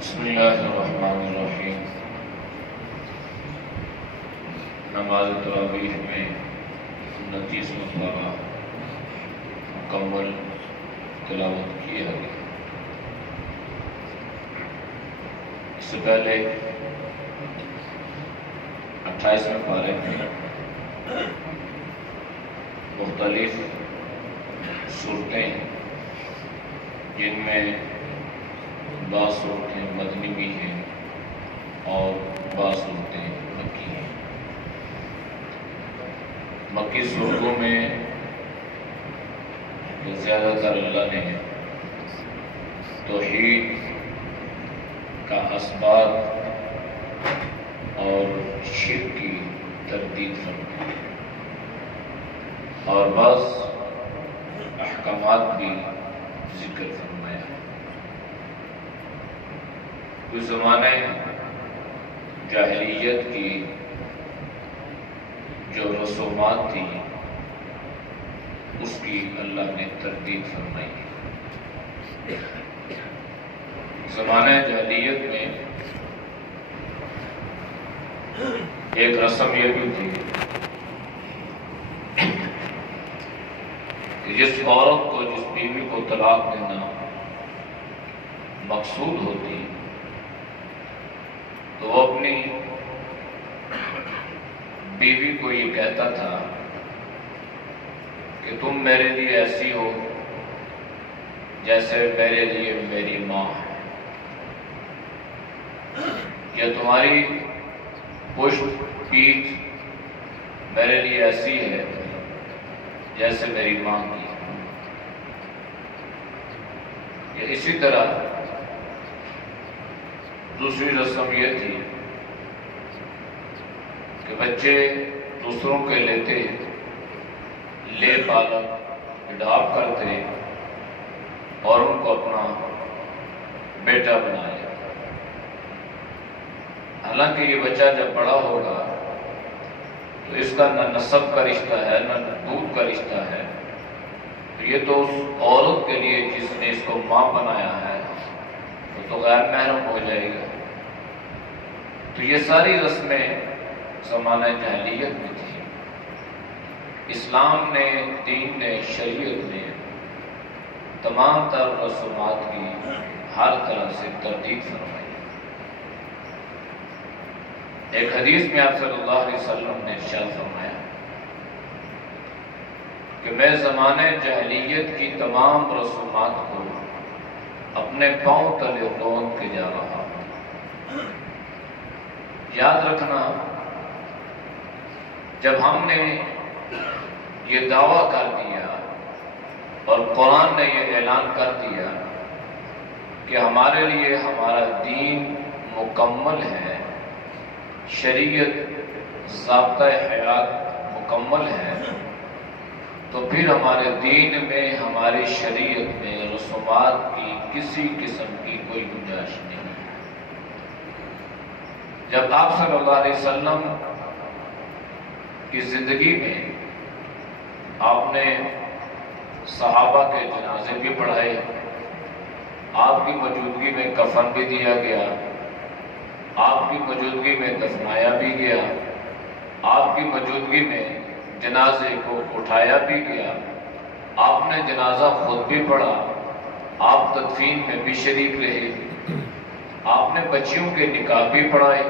بسم اللہ الرحمن الرحیم۔ نماز تراویح میں 29 مرتبہ مکمل تلاوت کیا گیا۔ اس سے پہلے 28ویں پارے میں مختلف صورتیں ہیں جن میں بعض صورتیں مدنی بھی ہیں اور بعض صورتیں مکی ہیں۔ مکی صورتوں میں زیادہ تر اللہ نے توحید کا اسباب اور شرک کی تردید فرمائی اور بعض احکامات بھی ذکر فرمایا۔ کچھ زمانے جاہلیت کی جو رسومات تھی اس کی اللہ نے تردید فرمائی۔ زمانہ جاہلیت میں ایک رسم یہ بھی تھی کہ جس عورت کو، جس بیوی کو طلاق دینا مقصود ہوتی تو وہ اپنی بیوی کو یہ کہتا تھا کہ تم میرے لیے ایسی ہو جیسے میرے لیے میری ماں ہے، یا تمہاری پشت پیٹھ میرے لیے ایسی ہے جیسے میری ماں کی۔ یا اسی طرح دوسری رسم یہ تھی کہ بچے دوسروں کے لیتے، لے پالک اڈاپٹ کرتے اور ان کو اپنا بیٹا بنایا۔ حالانکہ یہ بچہ جب بڑا ہوگا تو اس کا نہ نسب کا رشتہ ہے نہ دودھ کا رشتہ ہے، تو یہ تو اس عورت کے لیے جس نے اس کو ماں بنایا ہے وہ تو غیر محرم ہو جائے گا۔ تو یہ ساری رسمیں زمانہ جاہلیت میں تھی۔ اسلام نے، دین نے، شریعت نے تمام تر رسومات کی ہر طرح سے تردید فرمائی۔ ایک حدیث میں آپ صلی اللہ علیہ وسلم نے ارشاد فرمایا کہ میں زمانہ جاہلیت کی تمام رسومات کو اپنے پاؤں تلے روند کے جا رہا ہوں۔ یاد رکھنا، جب ہم نے یہ دعویٰ کر دیا اور قرآن نے یہ اعلان کر دیا کہ ہمارے لیے ہمارا دین مکمل ہے، شریعت ضابطۂ حیات مکمل ہے، تو پھر ہمارے دین میں، ہماری شریعت میں رسومات کی کسی قسم کی کوئی گنجائش نہیں۔ جب آپ صلی اللہ علیہ وسلم کی زندگی میں آپ نے صحابہ کے جنازے بھی پڑھائے، آپ کی موجودگی میں کفن بھی دیا گیا، آپ کی موجودگی میں دفنایا بھی گیا، آپ کی موجودگی میں جنازے کو اٹھایا بھی گیا، آپ نے جنازہ خود بھی پڑھا، آپ تدفین میں بھی شریک رہے، آپ نے بچیوں کے نکاح بھی پڑھائے،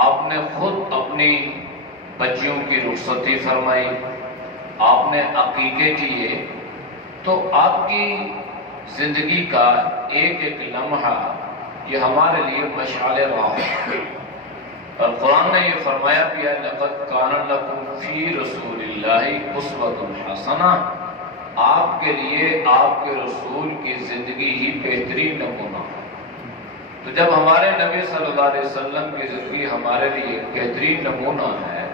آپ نے خود اپنی بچیوں کی رخصتی فرمائی، آپ نے عقیقے کیے۔ تو آپ کی زندگی کا ایک ایک لمحہ یہ ہمارے لیے مشعل راہ ہے۔ اور قرآن نے یہ فرمایا بھی ہے لَقَدْ كَانَ لَكُمْ فِي رَسُولِ اللَّهِ أُسْوَةٌ حَسَنَةٌ، آپ کے لیے آپ کے رسول کی زندگی ہی بہترین نمونہ ہے۔ تو جب ہمارے نبی صلی اللہ علیہ وسلم کی زندگی ہمارے لیے بہترین نمونہ ہے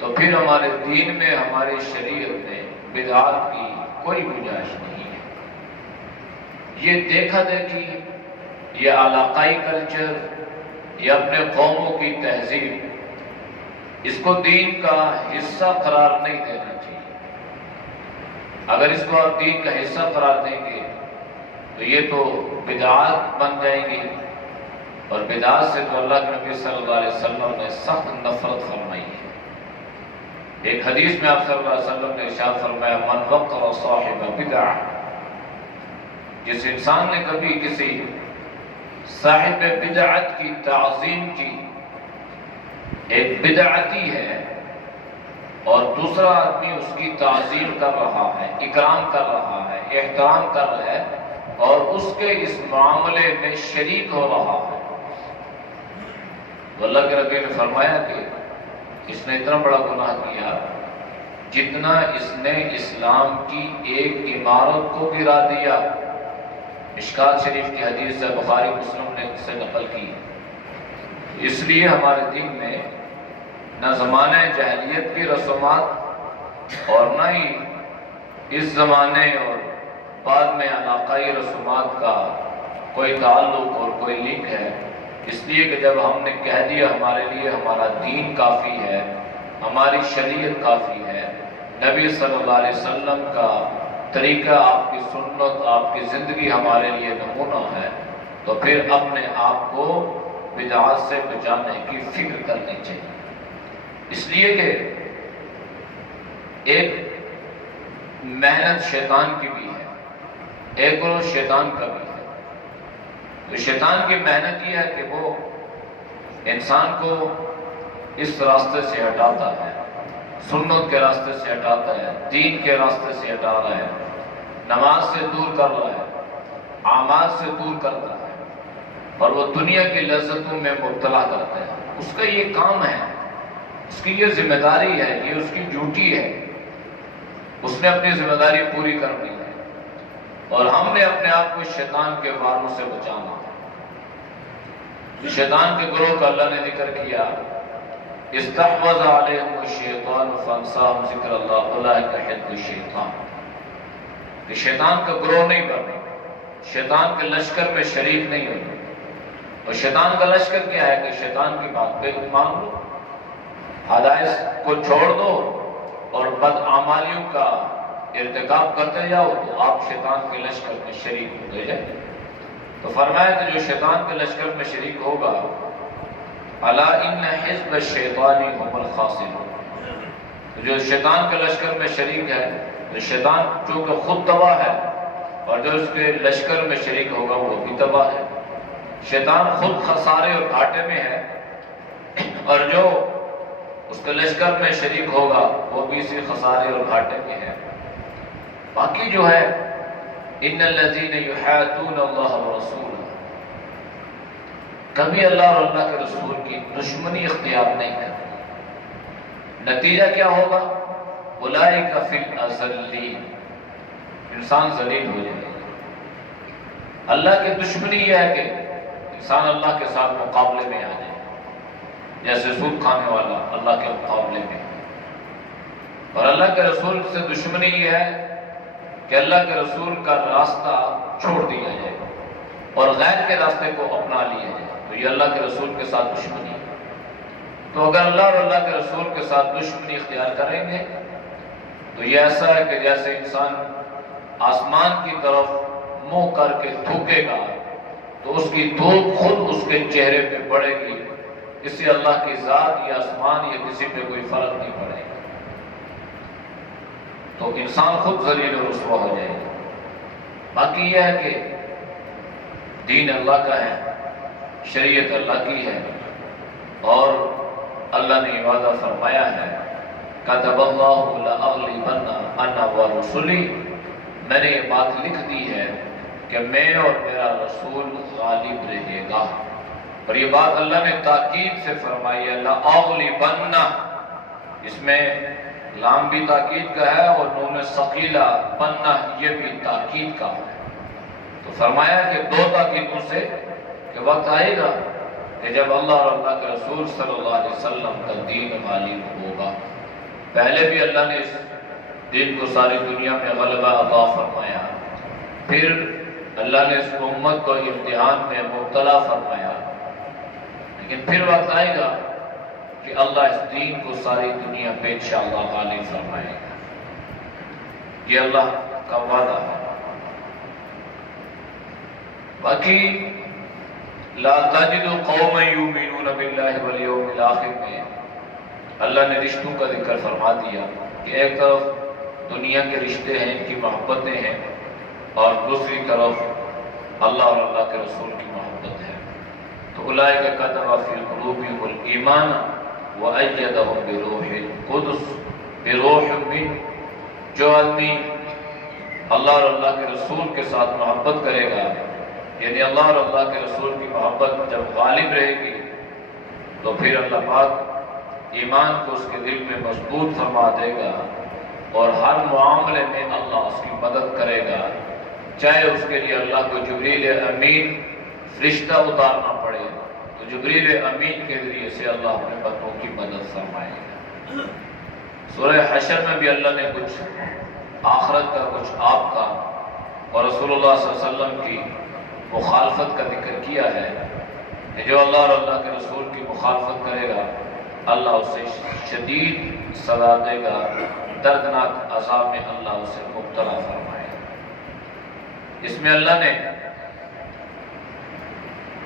تو پھر ہمارے دین میں، ہماری شریعت میں بدعات کی کوئی گنجائش نہیں ہے۔ یہ دیکھا دیکھی، یہ علاقائی کلچر، یہ اپنے قوموں کی تہذیب، اس کو دین کا حصہ قرار نہیں دینا چاہیے۔ اگر اس کو آپ دین کا حصہ قرار دیں گے تو یہ تو بدعات بن جائیں گی، اور بدعات سے تو اللہ کے نبی صلی اللہ علیہ وسلم نے سخت نفرت فرمائی ہے۔ ایک حدیث میں آپ صلی اللہ علیہ وسلم نے ارشاد فرمایا من وقر صاحب بدعہ، جس انسان نے کبھی کسی صاحب بدعت کی تعظیم کی، ایک بدعتی ہے اور دوسرا آدمی اس کی تعظیم کر رہا ہے، اکرام کر رہا ہے، احترام کر رہا ہے اور اس کے اس معاملے میں شریک ہو رہا ہے، تو اللہ کے نبی نے فرمایا کہ اس نے اتنا بڑا گناہ کیا جتنا اس نے اسلام کی ایک عمارت کو گرا دیا۔ مشکات شریف کی حدیث ہے، بخاری مسلم نے اسے نقل کی۔ اس لیے ہمارے دین میں نہ زمانہ جاہلیت کی رسومات اور نہ ہی اس زمانے اور بعد میں علاقائی رسومات کا کوئی تعلق اور کوئی لنک ہے، اس لیے کہ جب ہم نے کہہ دیا ہمارے لیے ہمارا دین کافی ہے، ہماری شریعت کافی ہے، نبی صلی اللہ علیہ وسلم کا طریقہ، آپ کی سنت، آپ کی زندگی ہمارے لیے نمونہ ہے، تو پھر اپنے آپ کو بدعات سے بچانے کی فکر کرنی چاہیے۔ اس لیے کہ ایک محنت شیطان کی بھی ہے، ایک اور شیطان کا بھی ہے۔ تو شیطان کی محنت یہ ہے کہ وہ انسان کو اس راستے سے ہٹاتا ہے، سنت کے راستے سے ہٹاتا ہے، دین کے راستے سے ہٹا رہا ہے، نماز سے دور کر رہا ہے، اعمال سے دور کرتا ہے، اور وہ دنیا کی لذتوں میں مبتلا کرتا ہے۔ اس کا یہ کام ہے، اس کی یہ ذمہ داری ہے، یہ اس کی ڈیوٹی ہے، اس نے اپنی ذمہ داری پوری کرنی ہے، اور ہم نے اپنے آپ کو شیطان کے واروں سے بچانا ہے۔ شیطان کے گروہ کا اللہ نے ذکر کیا، استحوذ علیہم الشیطان فانساہم ذکر اللہ اولئک حزب الشیطان، کہ شیطان کا گروہ نہیں بننا، شیطان کے لشکر میں شریک نہیں ہونا۔ اور شیطان کا لشکر کیا ہے کہ شیطان کی بات پہ مان لو، ہدایت کو چھوڑ دو اور بدعمالیوں کا ارتکاب کرتے جاؤ تو آپ شیطان کے لشکر میں شریک ہوتے جائیں۔ تو فرمایا کہ جو شیطان کے لشکر میں شریک ہوگا، الا ان حزب الشیطان هم الخاسرون، جو شیطان کے لشکر میں شریک ہے، تو شیطان چونکہ خود تباہ ہے اور جو اس کے لشکر میں شریک ہوگا وہ بھی تباہ ہے۔ شیطان خود خسارے اور گھاٹے میں ہے، اور جو اس کے لشکر میں شریک ہوگا وہ بھی اسی خسارے اور گھاٹے میں ہے۔ باقی جو ہے ان الذین یحادون اللہ ورسولہ، کبھی اللہ اور اللہ کے رسول کی دشمنی اختیار نہیں کرتی۔ نتیجہ کیا ہوگا؟ اولئک فی الاذلین، انسان ذلیل ہو جائے گا۔ اللہ کی دشمنی یہ ہے کہ انسان اللہ کے ساتھ مقابلے میں آ جائے، جیسے سود کھانے والا اللہ کے مقابلے میں۔ اور اللہ کے رسول سے دشمنی یہ ہے کہ اللہ کے رسول کا راستہ چھوڑ دیا جائے اور غیر کے راستے کو اپنا لیا جائے، تو یہ اللہ کے رسول کے ساتھ دشمنی ہے۔ تو اگر اللہ اور اللہ کے رسول کے ساتھ دشمنی اختیار کریں گے تو یہ ایسا ہے کہ جیسے انسان آسمان کی طرف منہ کر کے تھوکے گا تو اس کی دھوپ خود اس کے چہرے پہ پڑے گی، اس سے اللہ کی ذات یا آسمان یا کسی پہ کوئی فرق نہیں پڑے گا، تو انسان خود ذلیل و رسوا ہو جائے گا۔ باقی یہ ہے کہ دین اللہ کا ہے، شریعت اللہ کی ہے، اور اللہ نے وعدہ فرمایا ہے کتب اللہ لأغلبن انا ورسلی، میں نے یہ بات لکھ دی ہے کہ میں اور میرا رسول غالب رہے گا۔ اور یہ بات اللہ نے تاکید سے فرمائی ہے، لأغلبن، اس میں لام بھی تاکید کا ہے اور نون ثقیلہ بننا یہ بھی تاکید کا ہے۔ تو فرمایا کہ دو تاکیدوں سے کہ وقت آئے گا کہ جب اللہ اور اللہ کے رسول صلی اللہ علیہ وسلم کا دین غالب ہوگا۔ پہلے بھی اللہ نے اس دین کو ساری دنیا میں غلبہ عطا فرمایا، پھر اللہ نے اس امت کو امتحان میں مبتلا فرمایا، لیکن پھر وقت آئے گا کہ اللہ اس دین کو ساری دنیا پہ انشاءاللہ غالب فرمائے گا۔ یہ اللہ کا وعدہ ہے۔ باقی لا تجد قوما یؤمنون باللہ والیوم الآخر میں اللہ نے رشتوں کا ذکر فرما دیا کہ ایک طرف دنیا کے رشتے ہیں، ان کی محبتیں ہیں، اور دوسری طرف اللہ اور اللہ کے رسول کی محبت ہے۔ تو اولئک کتب فی قلوبہم الایمان وأیدہم بروح القدس بروح من، جو آدمی اللہ اور اللہ کے رسول کے ساتھ محبت کرے گا، یعنی اللہ اور اللہ کے رسول کی محبت جب غالب رہے گی تو پھر اللہ پاک ایمان کو اس کے دل میں مضبوط فرما دے گا، اور ہر معاملے میں اللہ اس کی مدد کرے گا، چاہے اس کے لیے اللہ کو جبریل امین فرشتہ اتارنا پڑے تو جبریل امین کے ذریعے سے اللہ اپنے بندوں کی مدد فرمائے گا۔ سورہ حشر میں بھی اللہ نے کچھ آخرت کا، کچھ آپ کا اور رسول اللہ صلی اللہ علیہ وسلم کی مخالفت کا ذکر کیا ہے کہ جو اللہ اور اللہ کے رسول کی مخالفت کرے گا اللہ اسے شدید سزا دے گا، دردناک عذاب میں اللہ اسے مبتلا فرمائے گا۔ اس میں اللہ نے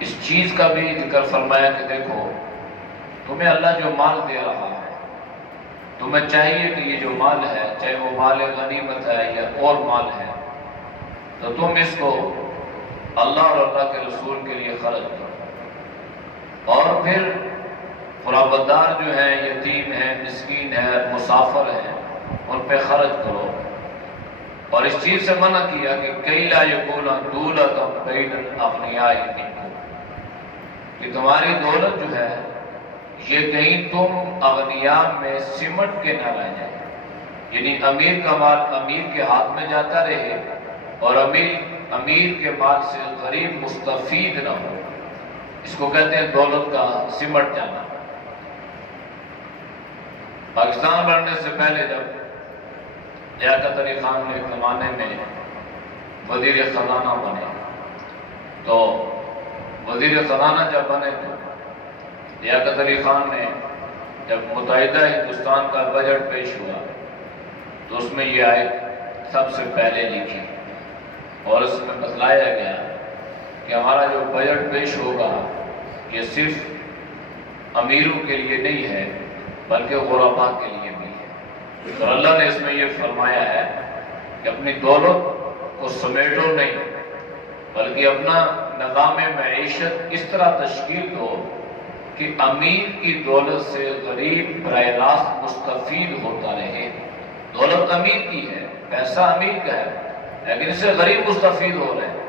اس چیز کا بھی ذکر فرمایا کہ دیکھو تمہیں اللہ جو مال دے رہا ہے، تمہیں چاہیے کہ یہ جو مال ہے، چاہے وہ مال غنیمت ہے یا اور مال ہے، تو تم اس کو اللہ اور اللہ کے رسول کے لیے خرچ کرو، اور پھر قرابت دار جو ہیں، یتیم ہیں، مسکین ہیں، مسافر ہیں، ان پہ خرچ کرو۔ اور اس چیز سے منع کیا کہ کئی لا یکون دولت بین الاغنیاء منکم، کہ تمہاری دولت جو ہے یہ کہیں تم اغنیاء میں سمٹ کے نہ رہ جائے، یعنی امیر کا مال امیر کے ہاتھ میں جاتا رہے اور امیر کے مال سے غریب مستفید نہ ہو۔ اس کو کہتے ہیں دولت کا سمٹ جانا۔ پاکستان بننے سے پہلے جب لیاقت علی خان نے ایک زمانے میں وزیر خزانہ بنے، تو وزیر خزانہ جب بنے تو لیاقت علی خان نے جب متحدہ ہندوستان کا بجٹ پیش ہوا تو اس میں یہ آیت سب سے پہلے لکھی، اور اس میں بتلایا گیا کہ ہمارا جو بجٹ پیش ہوگا یہ صرف امیروں کے لیے نہیں ہے بلکہ غرباء کے لیے بھی ہے۔ اور اللہ نے اس میں یہ فرمایا ہے کہ اپنی دولت کو سمیٹو نہیں بلکہ اپنا نظام معیشت اس طرح تشکیل دو کہ امیر کی دولت سے غریب براہ راست مستفید ہوتا رہے۔ دولت امیر کی ہے، پیسہ امیر کا ہے، لیکن اس سے غریب مستفید ہو رہے ہیں۔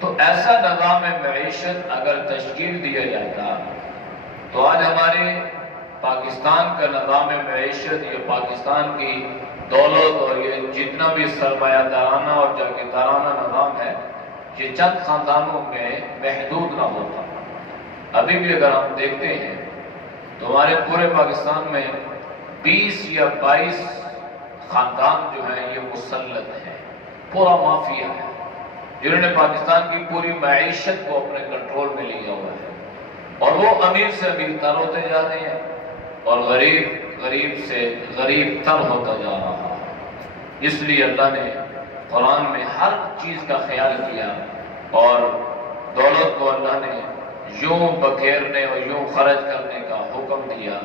تو ایسا نظام معیشت اگر تشکیل دیا جاتا تو آج ہمارے پاکستان کا نظام معیشت، یہ پاکستان کی دولت اور یہ جتنا بھی سرمایہ دارانہ اور جاگیردارانہ نظام ہے یہ چند خاندانوں میں محدود نہ ہوتا۔ ابھی بھی اگر ہم دیکھتے ہیں تو ہمارے پورے پاکستان میں 20 یا 22 خاندان جو ہیں یہ مسلط ہیں، پورا مافیا ہے، جنہوں نے پاکستان کی پوری معیشت کو اپنے کنٹرول میں لیا ہوا ہے، اور وہ امیر سے امیر تر ہوتے جا رہے ہیں اور غریب سے غریب تر ہوتا جا رہا ہے۔ اس لیے اللہ نے قرآن میں ہر چیز کا خیال کیا اور دولت کو اللہ نے یوں بکھیرنے اور یوں خرچ کرنے کا حکم دیا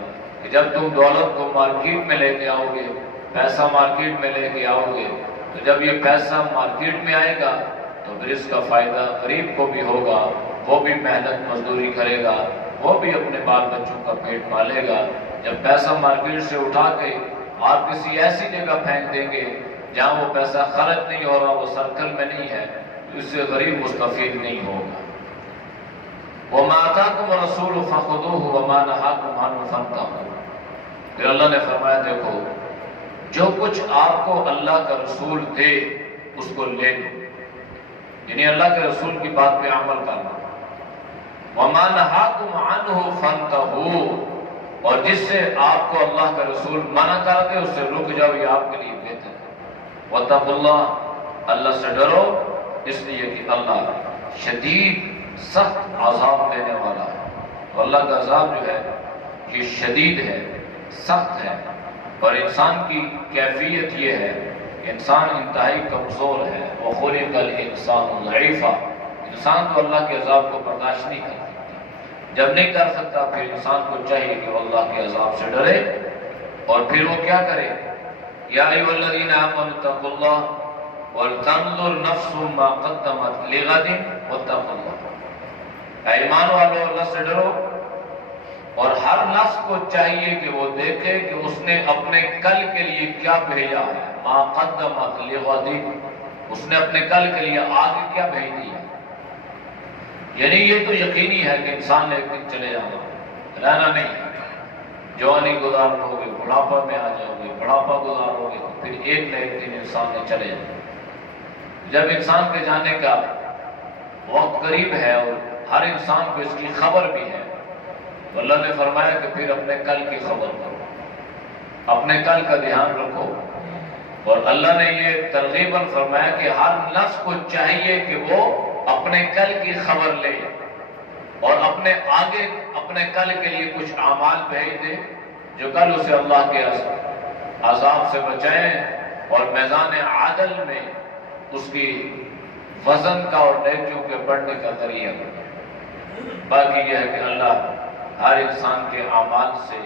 کہ جب تم دولت کو مارکیٹ میں لے کے آؤ گے، پیسہ مارکیٹ میں لے کے آؤ گے، تو جب یہ پیسہ مارکیٹ میں آئے گا تو پھر اس کا فائدہ غریب کو بھی ہوگا، وہ بھی محنت مزدوری کرے گا، وہ بھی اپنے بال بچوں کا پیٹ پالے گا۔ جب پیسہ مارکیٹ سے اٹھا کے آپ کسی ایسی جگہ پھینک دیں گے جہاں وہ پیسہ خرچ نہیں ہو رہا، وہ سرکل میں نہیں ہے، تو اس سے غریب مستفید نہیں ہوگا۔ وَمَا آتَاكُمُ الرَّسُولُ فَخُذُوهُ وَمَا نَهَاكُمْ عَنْهُ فَانْتَهُوا۔ پھر اللہ نے فرمایا دیکھو جو کچھ آپ کو اللہ کا رسول دے اس کو لے لو، یعنی اللہ کے رسول کی بات پہ عمل کرنا۔ وَمَا نَهَاكُمْ عَنْهُ فَانْتَهُوا، اور جس سے آپ کو اللہ کا رسول منع کر دے اس سے رک جاؤ، یہ آپ کے لیے بہتر ہے۔ وَاتَّقُوا اللَّهَ، اللہ سے ڈرو، اس لیے کہ اللہ شدید سخت عذاب دینے والا ہے، اور اللہ کا عذاب جو ہے یہ شدید ہے، سخت ہے، اور انسان کی کیفیت یہ ہے کہ انسان انتہائی کمزور ہے۔ وَخُلِقَ الْإِنسَانُ ضَعِيفًا، انسان تو اللہ کے عذاب کو برداشت نہیں کر سکتا، جب نہیں کر سکتا پھر انسان کو چاہیے کہ وہ اللہ کے عذاب سے ڈرے، اور پھر وہ کیا کرے؟ یا ایھا الذین آمنوا اتقوا اللہ ولتنظر نفس ما قدمت لغد واتقوا اللہ، اے ایمان والو اللہ سے ڈرو، اور ہر نفس کو چاہیے کہ وہ دیکھے کہ اس نے اپنے کل کے لیے کیا بھیجا ہے، ما قدمت لغد، اس نے اپنے کل کے لیے آگے کیا بھیج دیا۔ یعنی یہ تو یقینی ہے کہ انسان نے ایک دن چلے جانا، رہنا نہیں، جوانی گزار لو گے، بڑھاپا میں آ جاؤ گے، بڑھاپا گزارو گے، تو پھر ایک نہ ایک دن انسان نے چلے جانا۔ جب انسان کے جانے کا وقت قریب ہے اور ہر انسان کو اس کی خبر بھی ہے، تو اللہ نے فرمایا کہ پھر اپنے کل کی خبر کرو، اپنے کل کا دھیان رکھو، اور اللہ نے یہ ترغیباً فرمایا کہ ہر نفس کو چاہیے کہ وہ اپنے کل کی خبر لے اور اپنے آگے اپنے کل کے لیے کچھ اعمال بھیج دے جو کل اسے اللہ کے عذاب سے بچائیں اور میزان عادل میں اس کی وزن کا اور نیکیوں کے بڑھنے کا ذریعہ بنے۔ باقی یہ ہے کہ اللہ ہر انسان کے اعمال سے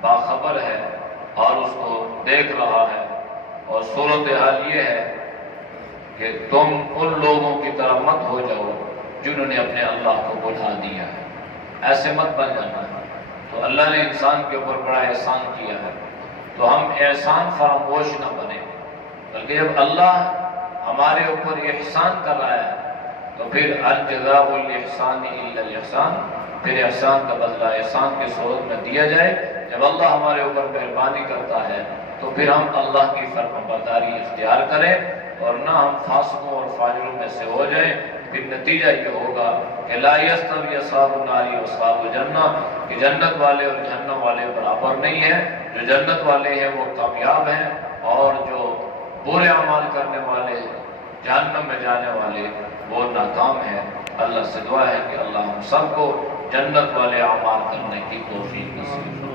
باخبر ہے اور اس کو دیکھ رہا ہے، اور صورتحال یہ ہے کہ تم ان لوگوں کی طرح مت ہو جاؤ جنہوں نے اپنے اللہ کو بھلا دیا ہے، ایسے مت بن جانا ہے۔ تو اللہ نے انسان کے اوپر بڑا احسان کیا ہے، تو ہم احسان فراموش نہ بنیں، بلکہ جب اللہ ہمارے اوپر احسان کر رہا ہے تو پھر الجزاء الاحسان الا الاحسان، پھر احسان کا بدلہ احسان کے صورت میں دیا جائے۔ جب اللہ ہمارے اوپر مہربانی کرتا ہے تو پھر ہم اللہ کی فرمانبرداری اختیار کریں اور نہ ہم فاسقوں اور فاجروں میں سے ہو جائیں، پھر نتیجہ یہ ہوگا کہ لا یستوی اصحاب النار واصحاب الجنہ، کہ جنت والے اور جہنم والے برابر نہیں ہیں، جو جنت والے ہیں وہ کامیاب ہیں اور جو برے اعمال کرنے والے جہنم میں جانے والے وہ ناکام ہیں۔ اللہ سے دعا ہے کہ اللہ ہم سب کو جنت والے اعمال کرنے کی توفیق نصیب فرمائے۔